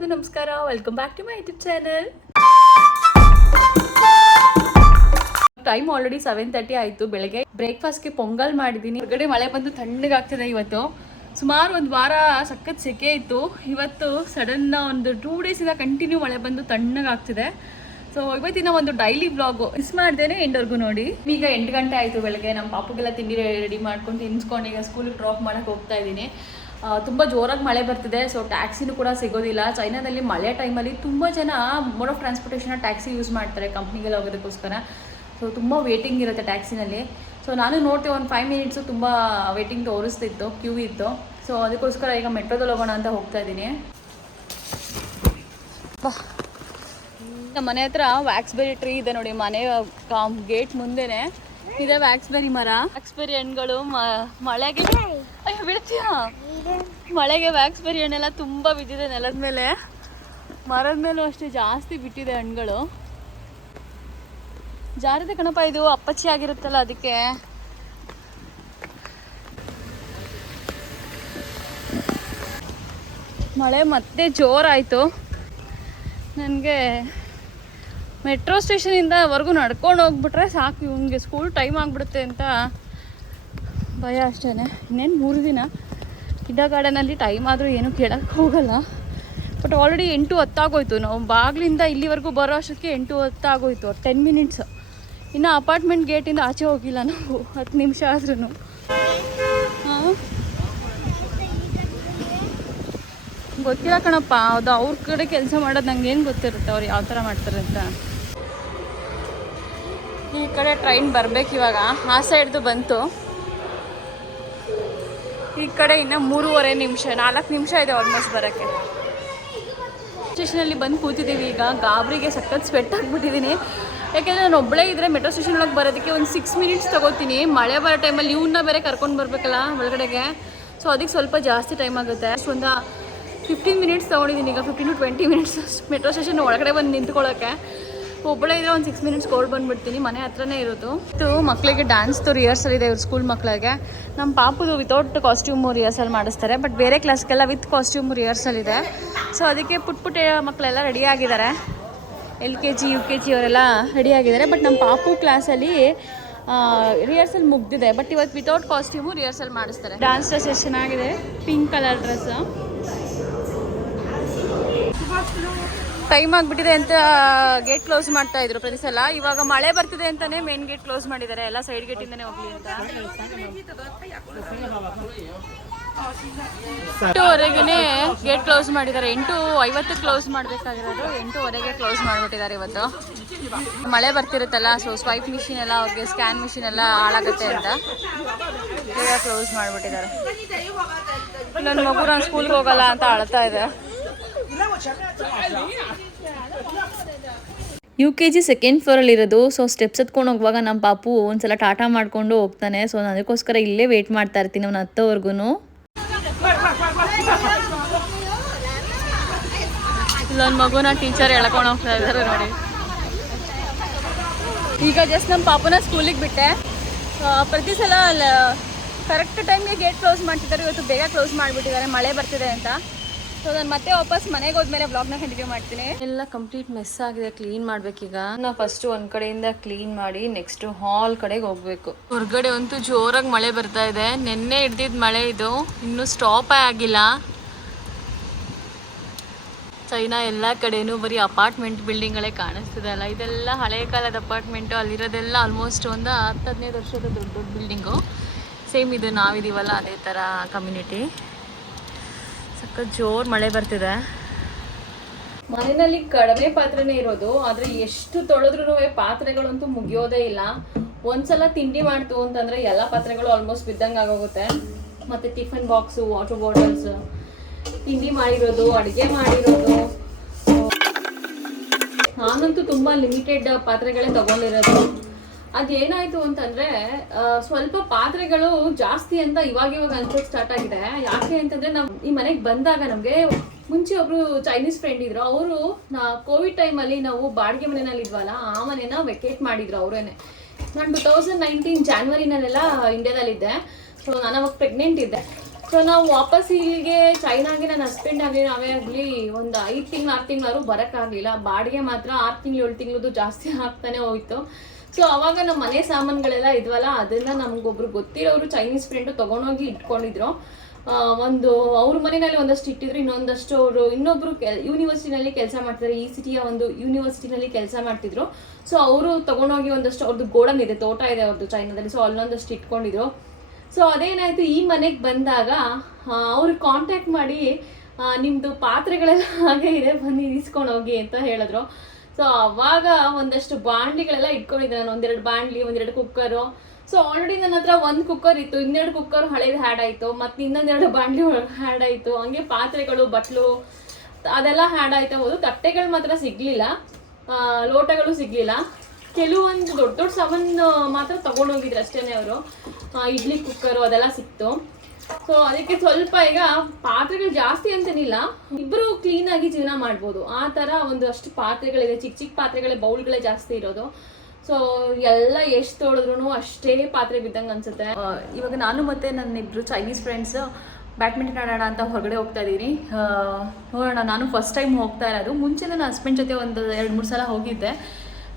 ಎಲ್ಲರಿಗೂ ನಮಸ್ಕಾರ, welcome back to my YouTube channel. Time already 7:30 ಆಯಿತು. ಬೆಳಗ್ಗೆ ಬ್ರೇಕ್ಫಾಸ್ಟ್ಗೆ ಪೊಂಗಲ್ ಮಾಡಿದ್ದೀನಿ. ಹೊರಗಡೆ ಮಳೆ ಬಂದು ತಣ್ಣಗಾಗ್ತಿದೆ. ಇವತ್ತು ಸುಮಾರು ಒಂದು ವಾರ ಸಖತ್ ಸೆಕೆ ಇತ್ತು. ಇವತ್ತು ಸಡನ್ ಒಂದು 2 ಡೇಸಿಂದ ಕಂಟಿನ್ಯೂ ಮಳೆ ಬಂದು ತಣ್ಣಗಾಗ್ತಿದೆ. ಸೊ ಇವತ್ತಿನ ಒಂದು ಡೈಲಿ ವ್ಲಾಗು ಮಿಸ್ ಮಾಡ್ದೇನೆ ಎಂಡ್ವರೆಗೂ ನೋಡಿ. ಈಗ 8 ಗಂಟೆ ಆಯಿತು ಬೆಳಗ್ಗೆ. ನಮ್ಮ ಪಾಪುಗೆಲ್ಲ ತಿಂಡಿ ರೆಡಿ ಮಾಡ್ಕೊಂಡು ತಿನ್ಸ್ಕೊಂಡು ಈಗ ಸ್ಕೂಲಿಗೆ ಡ್ರಾಪ್ ಮಾಡೋಕ್ಕೆ ಹೋಗ್ತಾ ಇದ್ದೀನಿ. ತುಂಬ ಜೋರಾಗಿ ಮಳೆ ಬರ್ತಿದೆ. ಸೊ ಟ್ಯಾಕ್ಸಿನೂ ಕೂಡ ಸಿಗೋದಿಲ್ಲ. ಚೈನಾದಲ್ಲಿ ಮಳೆ ಟೈಮಲ್ಲಿ ತುಂಬ ಜನ mode of transportation taxi use ಮಾಡ್ತಾರೆ ಕಂಪ್ನಿಗೆಲ್ಲ ಹೋಗೋದಕ್ಕೋಸ್ಕರ. ಸೊ ತುಂಬ ವೇಟಿಂಗ್ ಇರುತ್ತೆ ಟ್ಯಾಕ್ಸಿನಲ್ಲಿ. ಸೊ ನಾನು ನೋಡ್ತೀವಿ ಒಂದು 5 ಮಿನಿಟ್ಸು ತುಂಬ ವೇಟಿಂಗ್ ತೋರಿಸ್ತಿತ್ತು, ಕ್ಯೂ ಇತ್ತು. ಸೊ ಅದಕ್ಕೋಸ್ಕರ ಈಗ ಮೆಟ್ರೋದಲ್ಲಿ ಹೋಗೋಣ ಅಂತ ಹೋಗ್ತಾ ಇದ್ದೀನಿ. ನಮ್ಮ ಮನೆ ಹತ್ರ ವ್ಯಾಕ್ಸ್ಬೆರಿ ಟ್ರೀ ಇದೆ ನೋಡಿ. ಮನೆ ಗೇಟ್ ಮುಂದೆನೆ ಇದೆ ವ್ಯಾಕ್ಸ್ಬೆರಿ ಮರ. ವ್ಯಾಕ್ಸ್ಬೆರಿ ಹಣ್ಣುಗಳು ಮಳೆಗೆ ಬೀಳ್ತೀಯ. ಮಳೆಗೆ ವ್ಯಾಕ್ಸ್ಬೆರಿ ಹಣ್ಣೆಲ್ಲ ತುಂಬ ಬಿದ್ದಿದೆ ನೆಲದ ಮೇಲೆ. ಮರದ ಮೇಲೂ ಅಷ್ಟೇ ಜಾಸ್ತಿ ಬಿಟ್ಟಿದೆ ಹಣ್ಣುಗಳು. ಜಾರಿದೆ ಕಣಪ್ಪ, ಇದು ಅಪ್ಪಚ್ಚಿ ಆಗಿರುತ್ತಲ್ಲ ಅದಕ್ಕೆ. ಮಳೆ ಮತ್ತೆ ಜೋರಾಯಿತು. ನನಗೆ ಮೆಟ್ರೋ ಸ್ಟೇಷನಿಂದವರೆಗೂ ನಡ್ಕೊಂಡು ಹೋಗ್ಬಿಟ್ರೆ ಸಾಕು, ಇವನಿಗೆ ಸ್ಕೂಲ್ ಟೈಮ್ ಆಗಿಬಿಡುತ್ತೆ ಅಂತ ಭಯ ಅಷ್ಟೇ. ಇನ್ನೇನು 3 ದಿನ ಗಿಡ್ಡ ಗಾರ್ಡನಲ್ಲಿ ಟೈಮ್ ಆದರೂ ಏನೂ ಕೇಳೋಕ್ಕೆ ಹೋಗಲ್ಲ. ಬಟ್ ಆಲ್ರೆಡಿ 8:10 ಆಗೋಯ್ತು. ನಾವು ಬಾಗಿಲಿಂದ ಇಲ್ಲಿವರೆಗೂ ಬರೋ ಅಷ್ಟಕ್ಕೆ 8:10 ಆಗೋಯ್ತು. 10 ಮಿನಿಟ್ಸ್. ಇನ್ನು ಅಪಾರ್ಟ್ಮೆಂಟ್ ಗೇಟಿಂದ ಆಚೆ ಹೋಗಿಲ್ಲ ನಾವು 10 ನಿಮಿಷ ಆದ್ರೂ. ಗೊತ್ತಿಲ್ಲ ಕಣಪ್ಪ, ಅದು ಅವ್ರ ಕಡೆ ಕೆಲಸ ಮಾಡೋದು ನಂಗೆ ಏನು ಗೊತ್ತಿರುತ್ತೆ ಅವ್ರು ಯಾವ ಥರ ಮಾಡ್ತಾರೆ ಅಂತ. ಈ ಕಡೆ ಟ್ರೈನ್ ಬರಬೇಕು ಇವಾಗ. ಆ ಸೈಡ್ದು ಬಂತು. ಈ ಕಡೆ ಇನ್ನು 3.25 ನಿಮಿಷ, 4 ನಿಮಿಷ ಇದೆ ಆಲ್ಮೋಸ್ಟ್ ಬರೋಕ್ಕೆ. ಸ್ಟೇಷನಲ್ಲಿ ಬಂದು ಕೂತಿದ್ದೀವಿ ಈಗ. ಗಾಬರಿಗೆ ಸಖತ್ ಸ್ವೆಟ್ ಆಗಿಬಿಟ್ಟಿದ್ದೀನಿ. ಯಾಕೆಂದರೆ ನಾನು ಒಬ್ಬಳೇ ಇದ್ದರೆ ಮೆಟ್ರೋ ಸ್ಟೇಷನ್ ಒಳಗೆ ಬರೋದಕ್ಕೆ ಒಂದು 6 ಮಿನಿಟ್ಸ್ ತೊಗೋತೀನಿ. ಮಳೆ ಬರೋ ಟೈಮಲ್ಲಿ ಇವನ್ನ ಬೇರೆ ಕರ್ಕೊಂಡು ಬರಬೇಕಲ್ಲ ಒಳಗಡೆಗೆ. ಸೊ ಅದಕ್ಕೆ ಸ್ವಲ್ಪ ಜಾಸ್ತಿ ಟೈಮ್ ಆಗುತ್ತೆ. ಒಂದು 15 ಮಿನಿಟ್ಸ್ ತೊಗೊಂಡಿದ್ದೀನಿ ಈಗ. 15 to 20 ಮಿನಿಟ್ಸ್ ಮೆಟ್ರೋ ಸ್ಟೇಷನ್ ಒಳಗಡೆ ಬಂದು ನಿಂತ್ಕೊಳ್ಳೋಕ್ಕೆ. ಒಬ್ಬಳೇ ಇದ್ದರೆ ಒಂದು 6 ಮಿನಿಟ್ಸ್ ಕೋಡ್ ಬಂದುಬಿಡ್ತೀನಿ. ಮನೆ ಹತ್ರನೇ ಇರೋದು. ಇದು ಮಕ್ಕಳಿಗೆ ಡ್ಯಾನ್ಸ್ದು ರಿಹರ್ಸಲ್ ಇದೆ ಇವ್ರು ಸ್ಕೂಲ್ ಮಕ್ಕಳಿಗೆ. ನಮ್ಮ ಪಾಪುದು ವಿತೌಟ್ ಕಾಸ್ಟ್ಯೂಮು ರಿಹರ್ಸಲ್ ಮಾಡಿಸ್ತಾರೆ. ಬಟ್ ಬೇರೆ ಕ್ಲಾಸ್ಗೆಲ್ಲ ವಿತ್ ಕಾಸ್ಟ್ಯೂಮು ರಿಹರ್ಸಲ್ ಇದೆ. ಸೊ ಅದಕ್ಕೆ ಪುಟ್ಟ ಮಕ್ಕಳೆಲ್ಲ ರೆಡಿಯಾಗಿದ್ದಾರೆ. LKG UKG ಅವರೆಲ್ಲ ರೆಡಿಯಾಗಿದ್ದಾರೆ. ಬಟ್ ನಮ್ಮ ಪಾಪು ಕ್ಲಾಸಲ್ಲಿ ರಿಹರ್ಸಲ್ ಮುಗ್ದಿದೆ. ಬಟ್ ಇವತ್ತು ವಿತೌಟ್ ಕಾಸ್ಟ್ಯೂಮು ರಿಹರ್ಸಲ್ ಮಾಡಿಸ್ತಾರೆ. ಡ್ಯಾನ್ಸ್ ಡ್ರೆಸ್ ಎಷ್ಟು ಚೆನ್ನಾಗಿದೆ, ಪಿಂಕ್ ಕಲರ್ ಡ್ರೆಸ್. ಟೈಮ್ ಆಗಿಬಿಟ್ಟಿದೆ ಅಂತ ಗೇಟ್ ಕ್ಲೋಸ್ ಮಾಡ್ತಾ ಇದ್ರು ಪ್ರತಿ ಸಲ. ಇವಾಗ ಮಳೆ ಬರ್ತಿದೆ ಅಂತಾನೆ ಮೇನ್ ಗೇಟ್ ಕ್ಲೋಸ್ ಮಾಡಿದ್ದಾರೆ. ಎಲ್ಲ ಸೈಡ್ ಗೇಟಿಂದಾನೆ ಹೋಗ್ಲಿ ಅಂತ. 8:00ವರೆಗೆ ಗೇಟ್ ಕ್ಲೋಸ್ ಮಾಡಿದ್ದಾರೆ. 8:50 ಕ್ಲೋಸ್ ಮಾಡಬೇಕಾಗಿರೋದು 8:00ವರೆಗೆ ಕ್ಲೋಸ್ ಮಾಡಿಬಿಟ್ಟಿದ್ದಾರೆ ಇವತ್ತು. ಮಳೆ ಬರ್ತಿರುತ್ತಲ್ಲ, ಸೊ ಸ್ವೈಪ್ ಮಿಷಿನ್ ಎಲ್ಲ ಅವ್ರಿಗೆ ಸ್ಕ್ಯಾನ್ ಮಿಷಿನ್ ಎಲ್ಲ ಹಾಳಾಗುತ್ತೆ ಅಂತ ಬೇಗ ಕ್ಲೋಸ್ ಮಾಡಿಬಿಟ್ಟಿದ್ದಾರೆ. ನನ್ನ ಮಗು ನಾನು ಸ್ಕೂಲ್ಗೆ ಹೋಗಲ್ಲ ಅಂತ ಅಳ್ತಾ ಇದೆ. UKG 2nd ಫ್ಲೋರಲ್ಲಿ ಇರೋದು. ಸೊ ಸ್ಟೆಪ್ಸ್ ಎತ್ಕೊಂಡು ಹೋಗುವಾಗ ನಮ್ಮ ಪಾಪು ಒಂದ್ಸಲ ಟಾಟಾ ಮಾಡಿಕೊಂಡು ಹೋಗ್ತಾನೆ. ಸೊ ನಾನು ಅದಕ್ಕೋಸ್ಕರ ಇಲ್ಲೇ ವೇಟ್ ಮಾಡ್ತಾ ಇರ್ತೀನಿ ಅವ್ನು ಹತ್ತೋವರೆಗೂ. ಇಲ್ಲೊಂದು ಮಗುನ ಟೀಚರ್ ಎಳ್ಕೊಂಡು ಹೋಗ್ತಾ ಇದ್ದಾರೆ ನೋಡಿ. ಈಗ ಜಸ್ಟ್ ನಮ್ಮ ಪಾಪುನ ಸ್ಕೂಲಿಗೆ ಬಿಟ್ಟೆ. ಪ್ರತಿ ಸಲ ಕರೆಕ್ಟ್ ಟೈಮ್ಗೆ ಗೇಟ್ ಕ್ಲೋಸ್ ಮಾಡ್ತಿದ್ದಾರೆ. ಇವತ್ತು ಬೇಗ ಕ್ಲೋಸ್ ಮಾಡಿಬಿಟ್ಟಿದ್ದಾರೆ ಮಳೆ ಬರ್ತಿದೆ ಅಂತ. ಸೊ ನಾನು ಮತ್ತೆ ವಾಪಸ್ ಮನೆಗೆ ಹೋದ್ಮೇಲೆ ವ್ಲಾಗ್ನ ಕಂಟಿನ್ಯೂ ಮಾಡ್ತೀನಿ. ಎಲ್ಲ ಕಂಪ್ಲೀಟ್ ಮೆಸ್ ಆಗಿದೆ, ಕ್ಲೀನ್ ಮಾಡ್ಬೇಕೀಗ. ನಾವು ಫಸ್ಟ್ ಒಂದ್ ಕಡೆಯಿಂದ ಕ್ಲೀನ್ ಮಾಡಿ ನೆಕ್ಸ್ಟ್ ಹಾಲ್ ಕಡೆಗೆ ಹೋಗ್ಬೇಕು. ಹೊರಗಡೆ ಅಂತೂ ಜೋರಾಗಿ ಮಳೆ ಬರ್ತಾ ಇದೆ. ನಿನ್ನೆ ಹಿಡ್ದಿದ್ ಮಳೆ ಇದು, ಇನ್ನೂ ಸ್ಟಾಪ್ ಆಗಿಲ್ಲ. ಚೈನಾ ಎಲ್ಲ ಕಡೆನೂ ಬರೀ ಅಪಾರ್ಟ್ಮೆಂಟ್ ಬಿಲ್ಡಿಂಗ್ಗಳೇ ಕಾಣಿಸ್ತಿದೆ ಅಲ್ಲ. ಇದೆಲ್ಲ ಹಳೆ ಕಾಲದ ಅಪಾರ್ಟ್ಮೆಂಟು. ಅಲ್ಲಿರೋದೆಲ್ಲ ಆಲ್ಮೋಸ್ಟ್ ಒಂದು 10-15 ವರ್ಷದ ದೊಡ್ಡ ದೊಡ್ಡ ಬಿಲ್ಡಿಂಗು. ಸೇಮ್ ಇದು ನಾವಿದೀವಲ್ಲ ಅದೇ ಥರ ಕಮ್ಯುನಿಟಿ. ಸಖತ್ ಜೋರು ಮಳೆ ಬರ್ತಿದೆ. ಮನೆಯಲ್ಲಿ ಕಡಿಮೆ ಪಾತ್ರೆನೇ ಇರೋದು, ಆದರೆ ಎಷ್ಟು ತೊಳೆದ್ರೂ ಪಾತ್ರೆಗಳಂತೂ ಮುಗಿಯೋದೇ ಇಲ್ಲ. ಒಂದ್ಸಲ ತಿಂಡಿ ಮಾಡ್ತು ಅಂತಂದರೆ ಎಲ್ಲ ಪಾತ್ರೆಗಳು ಆಲ್ಮೋಸ್ಟ್ ಬಿದ್ದಂಗೆ ಆಗೋಗುತ್ತೆ. ಮತ್ತು ಟಿಫನ್ ಬಾಕ್ಸು, ವಾಟರ್ ಬಾಟಲ್ಸ್, ತಿಂಡಿ ಮಾಡಿರೋದು, ಅಡುಗೆ ಮಾಡಿರೋದು. ನಾನಂತೂ ತುಂಬ ಲಿಮಿಟೆಡ್ ಪಾತ್ರೆಗಳೇ ತಗೊಂಡಿರೋದು. ಅದೇನಾಯಿತು ಅಂತಂದರೆ ಸ್ವಲ್ಪ ಪಾತ್ರೆಗಳು ಜಾಸ್ತಿ ಅಂತ ಇವಾಗ ಅನ್ಸೋಕೆ ಸ್ಟಾರ್ಟ್ ಆಗಿದೆ. ಯಾಕೆ ಅಂತಂದರೆ ನಾವು ಈ ಮನೆಗೆ ಬಂದಾಗ ನಮಗೆ ಮುಂಚೆ ಒಬ್ಬರು ಚೈನೀಸ್ ಫ್ರೆಂಡ್ ಇದ್ರು. ಅವರು ಕೋವಿಡ್ ಟೈಮಲ್ಲಿ ನಾವು ಬಾಡಿಗೆ ಮನೆಯಲ್ಲಿ ಇದ್ವಲ್ಲ, ಆ ಮನೆನ ವೆಕೇಟ್ ಮಾಡಿದ್ರು ಅವರೇನೆ. ನಾನು 2019 ಜಾನ್ವರಿನಲ್ಲೆಲ್ಲ ಇಂಡಿಯಾದಲ್ಲಿದ್ದೆ. ಸೊ ನಾನು ಅವಾಗ ಪ್ರೆಗ್ನೆಂಟ್ ಇದ್ದೆ. ಸೊ ನಾವು ವಾಪಸ್ ಇಲ್ಲಿಗೆ ಚೈನಾಗೆ ನನ್ನ ಹಸ್ಬೆಂಡ್ ಆಗಲಿ ನಾವೇ ಆಗಲಿ ಒಂದು 5 ತಿಂಗಳು 6 ತಿಂಗಳಾದ್ರೂ ಬರೋಕ್ಕಾಗಲಿಲ್ಲ. ಬಾಡಿಗೆ ಮಾತ್ರ 6 ತಿಂಗಳು 7 ತಿಂಗಳದ್ದು ಜಾಸ್ತಿ ಆಗ್ತಾನೆ ಹೋಯ್ತು. ಸೊ ಅವಾಗ ನಮ್ಮ ಮನೆ ಸಾಮಾನುಗಳೆಲ್ಲ ಇದ್ವಲ್ಲ, ಅದನ್ನ ನಮ್ಗೊಬ್ರು ಗೊತ್ತಿರೋರು ಚೈನೀಸ್ ಫ್ರೆಂಡು ತೊಗೊಂಡೋಗಿ ಇಟ್ಕೊಂಡಿದ್ರು. ಒಂದು ಅವ್ರ ಮನೆಯಲ್ಲಿ ಒಂದಷ್ಟು ಇಟ್ಟಿದ್ರು, ಇನ್ನೊಂದಷ್ಟು ಅವರು ಇನ್ನೊಬ್ರು ಯೂನಿವರ್ಸಿಟಿನಲ್ಲಿ ಕೆಲಸ ಮಾಡ್ತಾರೆ, ಈ ಸಿಟಿಯ ಒಂದು ಯೂನಿವರ್ಸಿಟಿನಲ್ಲಿ ಕೆಲಸ ಮಾಡ್ತಿದ್ರು. ಸೊ ಅವರು ತೊಗೊಂಡೋಗಿ ಒಂದಷ್ಟು ಅವ್ರದ್ದು ಗೋಡನ್ ಇದೆ, ತೋಟ ಇದೆ ಅವ್ರದ್ದು ಚೈನಾದಲ್ಲಿ. ಸೊ ಅಲ್ಲೊಂದಷ್ಟು ಇಟ್ಕೊಂಡಿದ್ರು. ಸೊ ಅದೇನಾಯ್ತು, ಈ ಮನೆಗೆ ಬಂದಾಗ ಅವ್ರಿಗೆ ಕಾಂಟ್ಯಾಕ್ಟ್ ಮಾಡಿ ನಿಮ್ಮದು ಪಾತ್ರೆಗಳೆಲ್ಲ ಹಾಗೆ ಇದೆ, ಬನ್ನಿ ಇಸ್ಕೊಂಡು ಹೋಗಿ ಅಂತ ಹೇಳಿದ್ರು. ಸೊ ಅವಾಗ ಒಂದಷ್ಟು ಬಾಂಡ್ಲಿಗಳೆಲ್ಲ ಇಟ್ಕೊಂಡಿದ್ದೆ ನಾನು, 1-2 ಬಾಂಡ್ಲಿ, 1-2 ಕುಕ್ಕರು. ಸೊ ಆಲ್ರೆಡಿ ನನ್ನ ಹತ್ರ 1 ಕುಕ್ಕರ್ ಇತ್ತು, 2 ಕುಕ್ಕರ್ ಹಳೇದು ಹ್ಯಾಡ್ ಆಯಿತು, ಮತ್ತು ಇನ್ನೊಂದೆರಡು ಬಾಂಡ್ಲಿ ಹ್ಯಾಡ್ ಆಯಿತು. ಹಂಗೆ ಪಾತ್ರೆಗಳು, ಬಟ್ಲು ಅದೆಲ್ಲ ಹ್ಯಾಡ್ ಆಯ್ತಾ ಹೋದು. ತಟ್ಟೆಗಳು ಮಾತ್ರ ಸಿಗಲಿಲ್ಲ, ಲೋಟಗಳು ಸಿಗಲಿಲ್ಲ. ಕೆಲವೊಂದು ದೊಡ್ಡ ದೊಡ್ಡ ಸಾಮಾನು ಮಾತ್ರ ತೊಗೊಂಡೋಗಿದ್ರು ಅಷ್ಟೇ ಅವರು. ಇಡ್ಲಿ ಕುಕ್ಕರು ಅದೆಲ್ಲ ಸಿಕ್ತು. ಸೊ ಅದಕ್ಕೆ ಸ್ವಲ್ಪ ಈಗ ಪಾತ್ರೆಗಳು ಜಾಸ್ತಿ ಅಂತೇನಿಲ್ಲ, ಇಬ್ಬರು ಕ್ಲೀನಾಗಿ ಜೀವನ ಮಾಡ್ಬೋದು ಆ ಥರ ಒಂದಷ್ಟು ಪಾತ್ರೆಗಳಿದೆ. ಚಿಕ್ಕ ಚಿಕ್ಕ ಪಾತ್ರೆಗಳೇ, ಬೌಲ್ಗಳೇ ಜಾಸ್ತಿ ಇರೋದು. ಸೊ ಎಲ್ಲ ಎಷ್ಟು ತೊಳೆದ್ರು ಅಷ್ಟೇ ಪಾತ್ರೆ ಬಿದ್ದಂಗೆ ಅನ್ಸುತ್ತೆ. ಇವಾಗ ನಾನು ಮತ್ತು ನನ್ನ ಇಬ್ಬರು ಚೈನೀಸ್ ಫ್ರೆಂಡ್ಸ್ ಬ್ಯಾಡ್ಮಿಂಟನ್ ಆಡೋಣ ಅಂತ ಹೊರಗಡೆ ಹೋಗ್ತಾ ಇದ್ದೀನಿ. ನೋಡೋಣ, ನಾನು ಫಸ್ಟ್ ಟೈಮ್ ಹೋಗ್ತಾ ಇರೋದು. ಮುಂಚೆ ನನ್ನ ಹಸ್ಬೆಂಡ್ ಜೊತೆ ಒಂದು 2-3 ಸಲ ಹೋಗಿದ್ದೆ,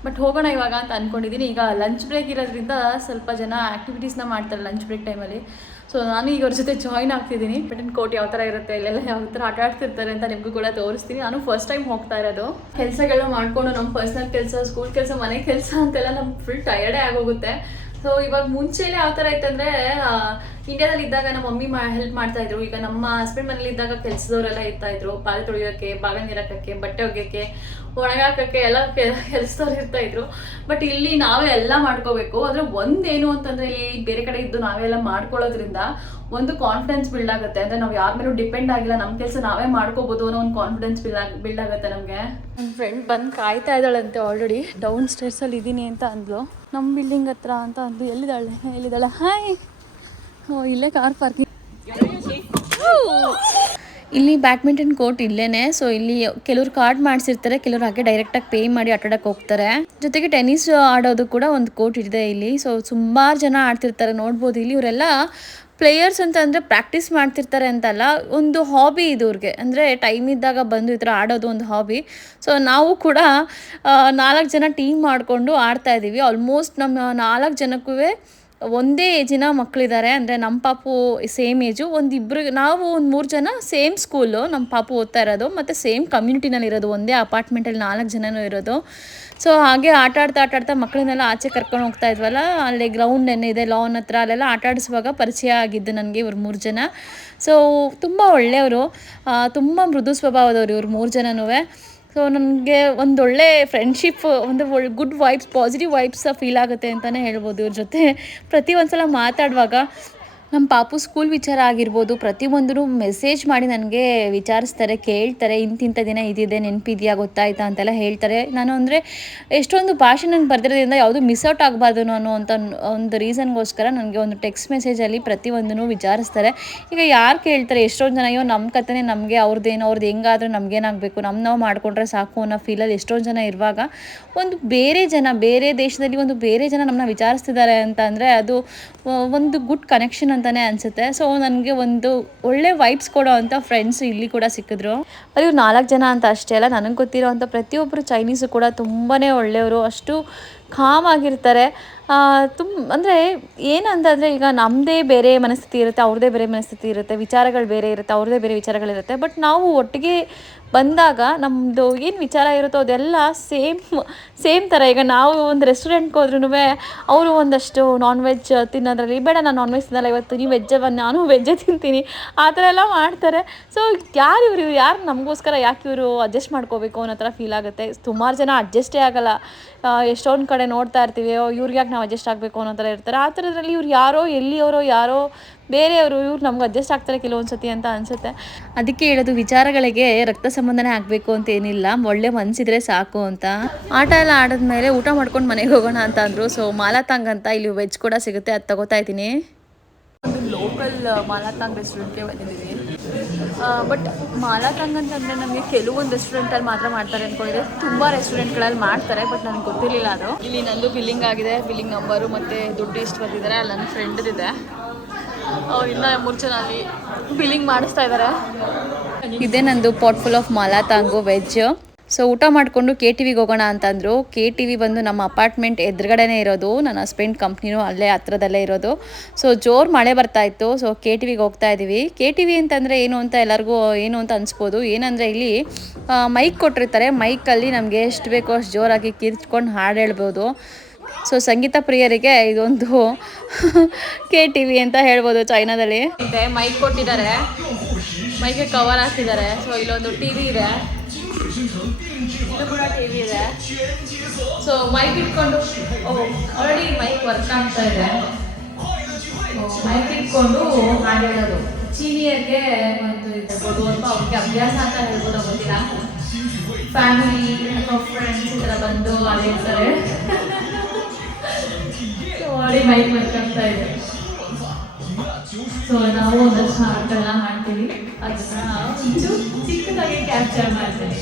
ಬಟ್ ಹೋಗೋಣ ಇವಾಗ ಅಂತ ಅಂದ್ಕೊಂಡಿದ್ದೀನಿ. ಈಗ ಲಂಚ್ ಬ್ರೇಕ್ ಇರೋದ್ರಿಂದ ಸ್ವಲ್ಪ ಜನ ಆ್ಯಕ್ಟಿವಿಟೀಸ್ನ ಮಾಡ್ತಾರೆ ಲಂಚ್ ಬ್ರೇಕ್ ಟೈಮಲ್ಲಿ. ಸೊ ನಾನು ಈಗ ಅವ್ರ ಜೊತೆ ಜಾಯ್ನ್ ಆಗ್ತಿದ್ದೀನಿ. ಬ್ಯಾಡ್ಮಿಂಟನ್ ಕೋರ್ಟ್ ಯಾವ ಥರ ಇರುತ್ತೆ, ಇಲ್ಲೆಲ್ಲ ಯಾವ ಥರ ಆಟ ಆಡ್ತಿರ್ತಾರೆ ಅಂತ ನಿಮಗೂ ಕೂಡ ತೋರಿಸ್ತೀನಿ. ನಾನು ಫಸ್ಟ್ ಟೈಮ್ ಹೋಗ್ತಾ ಇರೋದು. ಕೆಲಸಗಳನ್ನ ಮಾಡಿಕೊಂಡು ನಮ್ಮ ಪರ್ಸ್ನಲ್ ಕೆಲಸ, ಸ್ಕೂಲ್ ಕೆಲಸ, ಮನೆ ಕೆಲಸ ಅಂತೆಲ್ಲ ನಮ್ಗೆ ಫುಲ್ ಟಯರ್ಡೇ ಆಗೋಗುತ್ತೆ. ಸೊ ಇವಾಗ ಮುಂಚೆನೇ ಯಾವ ಥರ ಇತ್ತಂದರೆ, ಇಂಡಿಯಾದಲ್ಲಿ ಇದ್ದಾಗ ನಮ್ಮ ಮಮ್ಮಿ ಹೆಲ್ಪ್ ಮಾಡ್ತಾಯಿದ್ರು. ಈಗ ನಮ್ಮ ಹಸ್ಬೆಂಡ್ ಮನೇಲಿ ಇದ್ದಾಗ ಕೆಲಸದವರೆಲ್ಲ ಇರ್ತಾಯಿದ್ರು, ಪಾತ್ರೆ ತೊಳೆಯೋಕ್ಕೆ, ಬಾಗಿಲು ನೀರಾಕೋಕ್ಕೆ, ಬಟ್ಟೆ ಒಗೆಯೋಕ್ಕೆ, ಒಣಗಾಕೋಕ್ಕೆ ಎಲ್ಲ ಕೆಲಸದವ್ರು ಇರ್ತಾಯಿದ್ರು. ಬಟ್ ಇಲ್ಲಿ ನಾವೇ ಎಲ್ಲ ಮಾಡ್ಕೋಬೇಕು. ಆದರೆ ಒಂದೇನು ಅಂತಂದರೆ, ಇಲ್ಲಿ ಬೇರೆ ಕಡೆ ಇದ್ದು ನಾವೆಲ್ಲ ಮಾಡ್ಕೊಳ್ಳೋದ್ರಿಂದ ಒಂದು ಕಾನ್ಫಿಡೆನ್ಸ್ ಬಿಲ್ಡ್ ಆಗುತ್ತೆ. ಅಂದರೆ ನಾವು ಯಾರ ಮೇಲೂ ಡಿಪೆಂಡ್ ಆಗಿಲ್ಲ, ನಮ್ಮ ಕೆಲಸ ನಾವೇ ಮಾಡ್ಕೋಬೋದು ಅನ್ನೋ ಒಂದು ಕಾನ್ಫಿಡೆನ್ಸ್ ಬಿಲ್ಡ್ ಆಗುತ್ತೆ ನಮಗೆ. ನನ್ನ ಫ್ರೆಂಡ್ ಬಂದು ಕಾಯ್ತಾ ಇದ್ದಾಳಂತೆ, ಆಲ್ರೆಡಿ ಡೌನ್ ಸ್ಟೇರ್ಸಲ್ಲಿ ಇದ್ದೀನಿ ಅಂತ ಅಂದ್ಲು. ನಮ್ಮ ಬಿಲ್ಡಿಂಗ್ ಹತ್ರ ಅಂತ ಅಂದ್ಲು. ಎಲ್ಲಿದ್ದಾಳೆ? ಹಾಯ್. ಇಲ್ಲೇ ಕಾರ್ ಪಾರ್ಕಿಂಗ್. ಇಲ್ಲಿ ಬ್ಯಾಡ್ಮಿಂಟನ್ ಕೋರ್ಟ್ ಇಲ್ಲೇನೆ. ಸೊ ಇಲ್ಲಿ ಕೆಲವ್ರು ಕಾರ್ಡ್ ಮಾಡಿಸಿರ್ತಾರೆ, ಕೆಲವ್ರು ಹಾಗೆ ಡೈರೆಕ್ಟಾಗಿ ಪೇ ಮಾಡಿ ಆಟಾಡಕ್ಕೆ ಹೋಗ್ತಾರೆ. ಜೊತೆಗೆ ಟೆನ್ನಿಸ್ ಆಡೋದು ಕೂಡ ಒಂದು ಕೋರ್ಟ್ ಇದೆ ಇಲ್ಲಿ. ಸೊ ಸುಮಾರು ಜನ ಆಡ್ತಿರ್ತಾರೆ, ನೋಡ್ಬೋದು. ಇಲ್ಲಿ ಇವರೆಲ್ಲ ಪ್ಲೇಯರ್ಸ್ ಅಂತ ಅಂದರೆ ಪ್ರಾಕ್ಟೀಸ್ ಮಾಡ್ತಿರ್ತಾರೆ ಅಂತಲ್ಲ, ಒಂದು ಹಾಬಿ ಇದು ಅವ್ರಿಗೆ. ಅಂದರೆ ಟೈಮ್ ಇದ್ದಾಗ ಬಂದು ಈ ಥರ ಆಡೋದು ಒಂದು ಹಾಬಿ. ಸೊ ನಾವು ಕೂಡ 4 ಜನ ಟೀಮ್ ಮಾಡಿಕೊಂಡು ಆಡ್ತಾಯಿದ್ದೀವಿ. ಆಲ್ಮೋಸ್ಟ್ ನಮ್ಮ 4 ಜನಕ್ಕೂ ಒಂದೇ ಏಜಿನ ಮಕ್ಕಳಿದ್ದಾರೆ. ಅಂದರೆ ನಮ್ಮ ಪಾಪು ಸೇಮ್ ಏಜು, ನಾವು ಒಂದು 3 ಜನ ಸೇಮ್ ಸ್ಕೂಲು ನಮ್ಮ ಪಾಪು ಓದ್ತಾ ಇರೋದು, ಮತ್ತು ಸೇಮ್ ಕಮ್ಯುನಿಟಿನಲ್ಲಿ ಇರೋದು, ಒಂದೇ ಅಪಾರ್ಟ್ಮೆಂಟಲ್ಲಿ 4 ಜನನೂ ಇರೋದು. ಸೊ ಹಾಗೆ ಆಟಾಡ್ತಾ ಮಕ್ಕಳನ್ನೆಲ್ಲ ಆಚೆ ಕರ್ಕೊಂಡು ಹೋಗ್ತಾ ಇದ್ವಲ್ಲ, ಅಲ್ಲಿ ಗ್ರೌಂಡ್ ಏನಿದೆ ಲಾನ್ ಹತ್ರ, ಅಲ್ಲೆಲ್ಲ ಆಟಾಡಿಸುವಾಗ ಪರಿಚಯ ಆಗಿದ್ದು ನನಗೆ ಇವ್ರು 3 ಜನ. ಸೊ ತುಂಬ ಒಳ್ಳೆಯವರು, ತುಂಬ ಮೃದು ಸ್ವಭಾವದವ್ರು ಇವ್ರು 3 ಜನನೂ. ಸೊ ನನಗೆ ಒಂದೊಳ್ಳೆ ಫ್ರೆಂಡ್ಶಿಪ್, ಒಂದು good vibes, positive vibes feel ಆಗುತ್ತೆ ಅಂತಲೇ ಹೇಳ್ಬೋದು ಇವ್ರ ಜೊತೆ. ಒಂದು ಸಲ ಮಾತಾಡುವಾಗ ನಮ್ಮ ಪಾಪು ಸ್ಕೂಲ್ ವಿಚಾರ ಆಗಿರ್ಬೋದು, ಪ್ರತಿಯೊಂದೂ ಮೆಸೇಜ್ ಮಾಡಿ ನನಗೆ ವಿಚಾರಿಸ್ತಾರೆ, ಕೇಳ್ತಾರೆ, ಇಂತಿಂಥ ದಿನ ಇದಿದೆ, ನೆನಪಿದೆಯಾ, ಗೊತ್ತಾಯ್ತಾ ಅಂತೆಲ್ಲ ಹೇಳ್ತಾರೆ. ನಾನು ಅಂದರೆ ಎಷ್ಟೊಂದು ಭಾಷೆ ನನಗೆ ಬರ್ದಿರೋದ್ರಿಂದ ಯಾವುದು ಮಿಸ್ಔಟ್ ಆಗಬಾರ್ದು ಅನ್ನೋ ಅಂತ ಒಂದು ರೀಸನ್ಗೋಸ್ಕರ ನನಗೆ ಒಂದು ಟೆಕ್ಸ್ಟ್ ಮೆಸೇಜಲ್ಲಿ ಪ್ರತಿಯೊಂದೂ ವಿಚಾರಿಸ್ತಾರೆ. ಈಗ ಯಾರು ಕೇಳ್ತಾರೆ, ಎಷ್ಟೊಂದು ಜನ ಅಯ್ಯೋ ನಮ್ಮ ಕಥೆನೇ ನಮಗೆ, ಅವ್ರದ್ದು ಹೆಂಗಾದರೂ ನಮಗೇನಾಗಬೇಕು, ನಾವು ಮಾಡಿಕೊಂಡ್ರೆ ಸಾಕು ಅನ್ನೋ ಫೀಲಲ್ಲಿ ಎಷ್ಟೊಂದು ಜನ ಇರುವಾಗ, ಒಂದು ಬೇರೆ ದೇಶದಲ್ಲಿ ಒಂದು ಬೇರೆ ಜನ ನಮ್ಮನ್ನ ವಿಚಾರಿಸ್ತಿದ್ದಾರೆ ಅಂತ ಅಂದರೆ ಅದು ಒಂದು ಗುಡ್ ಕನೆಕ್ಷನ್ ಅಂತಲೇ ಅನಿಸುತ್ತೆ. ಸೊ ನನಗೆ ಒಂದು ಒಳ್ಳೆ ವೈಬ್ಸ್ ಕೊಡೋ ಅಂಥ ಫ್ರೆಂಡ್ಸ್ ಇಲ್ಲಿ ಕೂಡ ಸಿಕ್ಕಿದ್ರು. ಅದು 4 ಜನ ಅಂತ ಅಷ್ಟೇ ಅಲ್ಲ, ನನಗೆ ಗೊತ್ತಿರೋ ಅಂಥ ಪ್ರತಿಯೊಬ್ಬರು ಚೈನೀಸು ಕೂಡ ತುಂಬಾ ಒಳ್ಳೆಯವರು, ಅಷ್ಟು ಕಾಮ್ ಆಗಿರ್ತಾರೆ. ಅಂದರೆ ಏನಂತಂದರೆ, ಈಗ ನಮ್ಮದೇ ಬೇರೆ ಮನಸ್ಥಿತಿ ಇರುತ್ತೆ, ಅವ್ರದ್ದೇ ಬೇರೆ ಮನಸ್ಥಿತಿ ಇರುತ್ತೆ, ವಿಚಾರಗಳು ಬೇರೆ ಇರುತ್ತೆ, ಅವ್ರದ್ದೇ ಬೇರೆ ವಿಚಾರಗಳಿರುತ್ತೆ. ಬಟ್ ನಾವು ಒಟ್ಟಿಗೆ ಬಂದಾಗ ನಮ್ಮದು ಏನು ವಿಚಾರ ಇರುತ್ತೋ ಅದೆಲ್ಲ ಸೇಮ್ ಥರ. ಈಗ ನಾವು ಒಂದು ರೆಸ್ಟೋರೆಂಟ್ಗೆ ಹೋದ್ರೂ ಅವರು ಒಂದಷ್ಟು ನಾನ್ ವೆಜ್ ತಿನ್ನೋದ್ರಲ್ಲಿ, ಬೇಡ ನಾನು ನಾನ್ ವೆಜ್ ತಿನ್ನಲ್ಲ ಇವತ್ತು, ನೀವು ವೆಜ್ಜೇ ಬನ್ನಿ, ನಾನು ವೆಜ್ಜೇ ತಿಂತೀನಿ, ಆ ಥರ ಎಲ್ಲ ಮಾಡ್ತಾರೆ. ಸೊ ಯಾರು ನಮಗೋಸ್ಕರ ಯಾಕೆ ಇವರು ಅಡ್ಜಸ್ಟ್ ಮಾಡ್ಕೋಬೇಕು ಅನ್ನೋ ಥರ ಫೀಲ್ ಆಗುತ್ತೆ. ಸುಮಾರು ಜನ ಅಡ್ಜಸ್ಟೇ ಆಗಲ್ಲ, ಎಷ್ಟೊಂದು ಕಡೆ ನೋಡ್ತಾ ಇರ್ತೀವಿ, ಇವ್ರಿಗೆ ಯಾಕೆ ನಾವು ಅಡ್ಜಸ್ಟ್ ಆಗಬೇಕು ಅನ್ನೋ ಥರ ಇರ್ತಾರೆ. ಆ ಥರದ್ರಲ್ಲಿ ಇವ್ರು ಯಾರೋ ಎಲ್ಲಿಯವರೋ, ಯಾರೋ ಬೇರೆಯವರು, ಇವ್ರು ನಮ್ಗೆ ಅಡ್ಜಸ್ಟ್ ಆಗ್ತಾರೆ ಕೆಲವೊಂದು ಸತಿ ಅಂತ ಅನಿಸುತ್ತೆ. ಅದಕ್ಕೆ ಹೇಳೋದು, ವಿಚಾರಗಳಿಗೆ ರಕ್ತ ಸಂಬಂಧನೇ ಆಗಬೇಕು ಅಂತ ಏನಿಲ್ಲ, ಒಳ್ಳೆ ಮನಸ್ಸಿದ್ರೆ ಸಾಕು ಅಂತ. ಆಟ ಎಲ್ಲ ಆಡಿದ್ಮೇಲೆ ಊಟ ಮಾಡ್ಕೊಂಡು ಮನೆಗೆ ಹೋಗೋಣ ಅಂತ ಅಂದರು. ಸೊ ಮಾಲಾತಾಂಗ್ ಅಂತ ಇಲ್ಲಿ ವೆಜ್ ಕೂಡ ಸಿಗುತ್ತೆ, ಅದು ತಗೋತಾ ಇದ್ದೀನಿ. ಒಂದು ಲೋಕಲ್ ಮಾಲಾತಾಂಗ್ ರೆಸ್ಟೋರೆಂಟ್ಗೆ ಬಂದಿದ್ದೀವಿ. ಬಟ್ ಮಾಲಾತಾಂಗ್ ಅಂತಂದರೆ ನಮಗೆ ಕೆಲವೊಂದು ರೆಸ್ಟೋರೆಂಟಲ್ಲಿ ಮಾತ್ರ ಮಾಡ್ತಾರೆ ಅಂದ್ಕೊಂಡಿದ್ದೆ, ತುಂಬ ರೆಸ್ಟೋರೆಂಟ್ಗಳಲ್ಲಿ ಮಾಡ್ತಾರೆ, ಬಟ್ ನನಗೆ ಗೊತ್ತಿರಲಿಲ್ಲ ಅದು. ಇಲ್ಲಿ ನಂದು ಬಿಲ್ಲಿಂಗ್ ಆಗಿದೆ, ಬಿಲ್ಲಿಂಗ್ ನಂಬರು ಮತ್ತು ದುಡ್ಡು ಇಷ್ಟು ಬಂದಿದ್ದಾರೆ, ಅಲ್ಲಿ ನನ್ನ ಫ್ರೆಂಡ್ದಿದೆ. ಇನ್ನು 3 ಜನ ಅಲ್ಲಿ ಬಿಲ್ಲಿಂಗ್ ಮಾಡಿಸ್ತಾ ಇದ್ದಾರೆ. ಇದೇ ನಂದು pot full of mala tang veg. So ಊಟ ಮಾಡಿಕೊಂಡು KTVಗೆ ಹೋಗೋಣ ಅಂತಂದರು. KTV ಬಂದು ನಮ್ಮ ಅಪಾರ್ಟ್ಮೆಂಟ್ ಎದುರುಗಡೆನೇ ಇರೋದು. ನನ್ನ ಹಸ್ಬೆಂಡ್ ಕಂಪ್ನಿನೂ ಅಲ್ಲೇ ಹತ್ರದಲ್ಲೇ ಇರೋದು. ಸೊ ಜೋರು ಮಳೆ ಬರ್ತಾಯಿತ್ತು. ಸೊ KTVಗೆ ಹೋಗ್ತಾ ಇದ್ದೀವಿ. KTV ಅಂತಂದರೆ ಏನು ಅಂತ ಎಲ್ಲರಿಗೂ ಏನು ಅಂತ ಅನಿಸ್ಬೋದು. ಏನಂದರೆ ಇಲ್ಲಿ ಮೈಕ್ ಕೊಟ್ಟಿರ್ತಾರೆ. ಮೈಕಲ್ಲಿ ನಮಗೆ ಎಷ್ಟು ಬೇಕೋ ಅಷ್ಟು ಜೋರಾಗಿ ಕಿರ್ಚ್ಕೊಂಡು ಹಾಡು ಹೇಳ್ಬೋದು. ಸೊ ಸಂಗೀತ ಪ್ರಿಯರಿಗೆ ಇದೊಂದು KTV ಅಂತ ಹೇಳ್ಬೋದು ಚೈನಾದಲ್ಲಿ. ಮೈಕ್ ಕೊಟ್ಟಿದ್ದಾರೆ, ಮೈಕ್ಗೆ ಕವರ್ ಹಾಕಿದ್ದಾರೆ. ಸೊ ಇಲ್ಲೊಂದು TV ಇದೆ, ಇದು ಕೂಡ TV ಇದೆ. ಸೊ ಮೈಕ್ ಇಟ್ಕೊಂಡು ಆಲ್ರೆಡಿ ಮೈಕ್ ವರ್ಕ್ ಆಗ್ತಾ ಇದೆ. ಮೈಕ್ ಇಟ್ಕೊಂಡು ಹಾಡು ಹೇಳೋದು ಚೀನಿಯರ್ಗೆ ಒಂದು ಇರ್ಬೋದು ಅಥವಾ ಅವ್ರಿಗೆ ಅಭ್ಯಾಸ ಅಂತ ಹೇಳ್ಬೋದು, ಗೊತ್ತಿಲ್ಲ. ಫ್ಯಾಮಿಲಿ ಅಥವಾ ಫ್ರೆಂಡ್ಸ್ ಈ ಥರ ಬಂದು ಹಾಡಿರ್ತಾರೆ. ಆಲ್ರೆಡಿ ಮೈಕ್ ವರ್ಕ್ ಆಗ್ತಾ ಇದೆ. ಸೊ ನಾವು ಒಂದಷ್ಟು ಹಾಡುಗಳನ್ನ ಹಾಡ್ತೀವಿ, ಅದನ್ನ ಚಿಕ್ಕದಾಗಿ ಕ್ಯಾಪ್ಚರ್ ಮಾಡ್ತೀವಿ.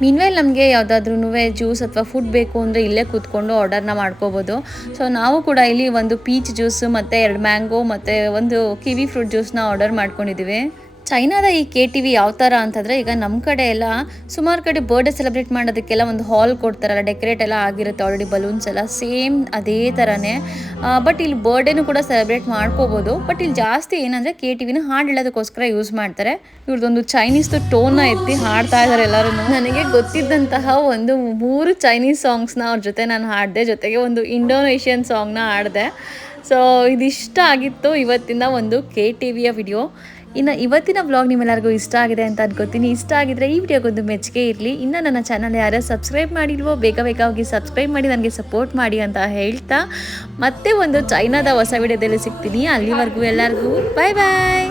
ಮೀನ್ವೇಲ್ ನಮಗೆ ಯಾವುದಾದ್ರೂ ಜ್ಯೂಸ್ ಅಥವಾ ಫುಡ್ ಬೇಕು ಅಂದರೆ ಇಲ್ಲೇ ಕೂತ್ಕೊಂಡು ಆರ್ಡರ್ನ ಮಾಡ್ಕೋಬೋದು. ಸೊ ನಾವು ಕೂಡ ಇಲ್ಲಿ ಒಂದು ಪೀಚ್ ಜ್ಯೂಸು ಮತ್ತು 2 ಮ್ಯಾಂಗೋ ಮತ್ತು ಒಂದು ಕಿವಿ ಫ್ರೂಟ್ ಜ್ಯೂಸ್ನ ಆರ್ಡರ್ ಮಾಡ್ಕೊಂಡಿದ್ದೀವಿ. ಚೈನಾದ ಈ KTV ಯಾವ ಥರ ಅಂತಂದರೆ, ಈಗ ನಮ್ಮ ಕಡೆ ಎಲ್ಲ ಸುಮಾರು ಕಡೆ ಬರ್ಡೇ ಸೆಲೆಬ್ರೇಟ್ ಮಾಡೋದಕ್ಕೆಲ್ಲ ಒಂದು ಹಾಲ್ ಕೊಡ್ತಾರಲ್ಲ, ಡೆಕೋರೇಟ್ ಎಲ್ಲ ಆಗಿರುತ್ತೆ ಆಲ್ರೆಡಿ, ಬಲೂನ್ಸ್ ಎಲ್ಲ ಸೇಮ್ ಅದೇ ಥರನೇ. ಬಟ್ ಇಲ್ಲಿ ಬರ್ಡೇನೂ ಕೂಡ ಸೆಲೆಬ್ರೇಟ್ ಮಾಡ್ಕೋಬೋದು. ಬಟ್ ಇಲ್ಲಿ ಜಾಸ್ತಿ ಏನಂದರೆ KTVನ ಹಾಡು ಹೇಳೋದಕ್ಕೋಸ್ಕರ ಯೂಸ್ ಮಾಡ್ತಾರೆ. ಇವ್ರದ್ದೊಂದು ಚೈನೀಸ್ದು ಟೋನ್ನ ಎತ್ತಿ ಹಾಡ್ತಾ ಇದ್ದಾರೆ ಎಲ್ಲರೂ. ನನಗೆ ಗೊತ್ತಿದ್ದಂತಹ ಒಂದು 3 ಚೈನೀಸ್ ಸಾಂಗ್ಸ್ನ ಅವ್ರ ಜೊತೆ ನಾನು ಹಾಡಿದೆ, ಜೊತೆಗೆ ಒಂದು ಇಂಡೋನೇಷಿಯನ್ ಸಾಂಗ್ನ ಹಾಡಿದೆ. ಸೊ ಇದಿಷ್ಟ ಆಗಿತ್ತು ಇವತ್ತಿನ ಒಂದು KTVಯ ವಿಡಿಯೋ. ಇನ್ನು ಇವತ್ತಿನ ವ್ಲಾಗ್ ನಿಮ್ಮೆಲ್ಲರಿಗೂ ಇಷ್ಟ ಆಗಿದೆ ಅಂತ ಅನ್ಕೋತೀನಿ. ಇಷ್ಟ ಆಗಿದ್ರೆ ಈ ವಿಡಿಯೋಗೊಂದು ಮೆಚ್ಚುಗೆ ಇರಲಿ. ಇನ್ನು ನನ್ನ ಚಾನಲ್ ಯಾರು ಸಬ್ಸ್ಕ್ರೈಬ್ ಮಾಡಿಲ್ವೋ ಬೇಗ ಹೋಗಿ ಸಬ್ಸ್ಕ್ರೈಬ್ ಮಾಡಿ ನನಗೆ ಸಪೋರ್ಟ್ ಮಾಡಿ ಅಂತ ಹೇಳ್ತಾ ಮತ್ತೆ ಒಂದು ಚೈನಾದ ಹೊಸ ವಿಡಿಯೋದಲ್ಲಿ ಸಿಗ್ತೀನಿ. ಅಲ್ಲಿವರೆಗೂ ಎಲ್ಲರಿಗೂ ಬಾಯ್ ಬಾಯ್.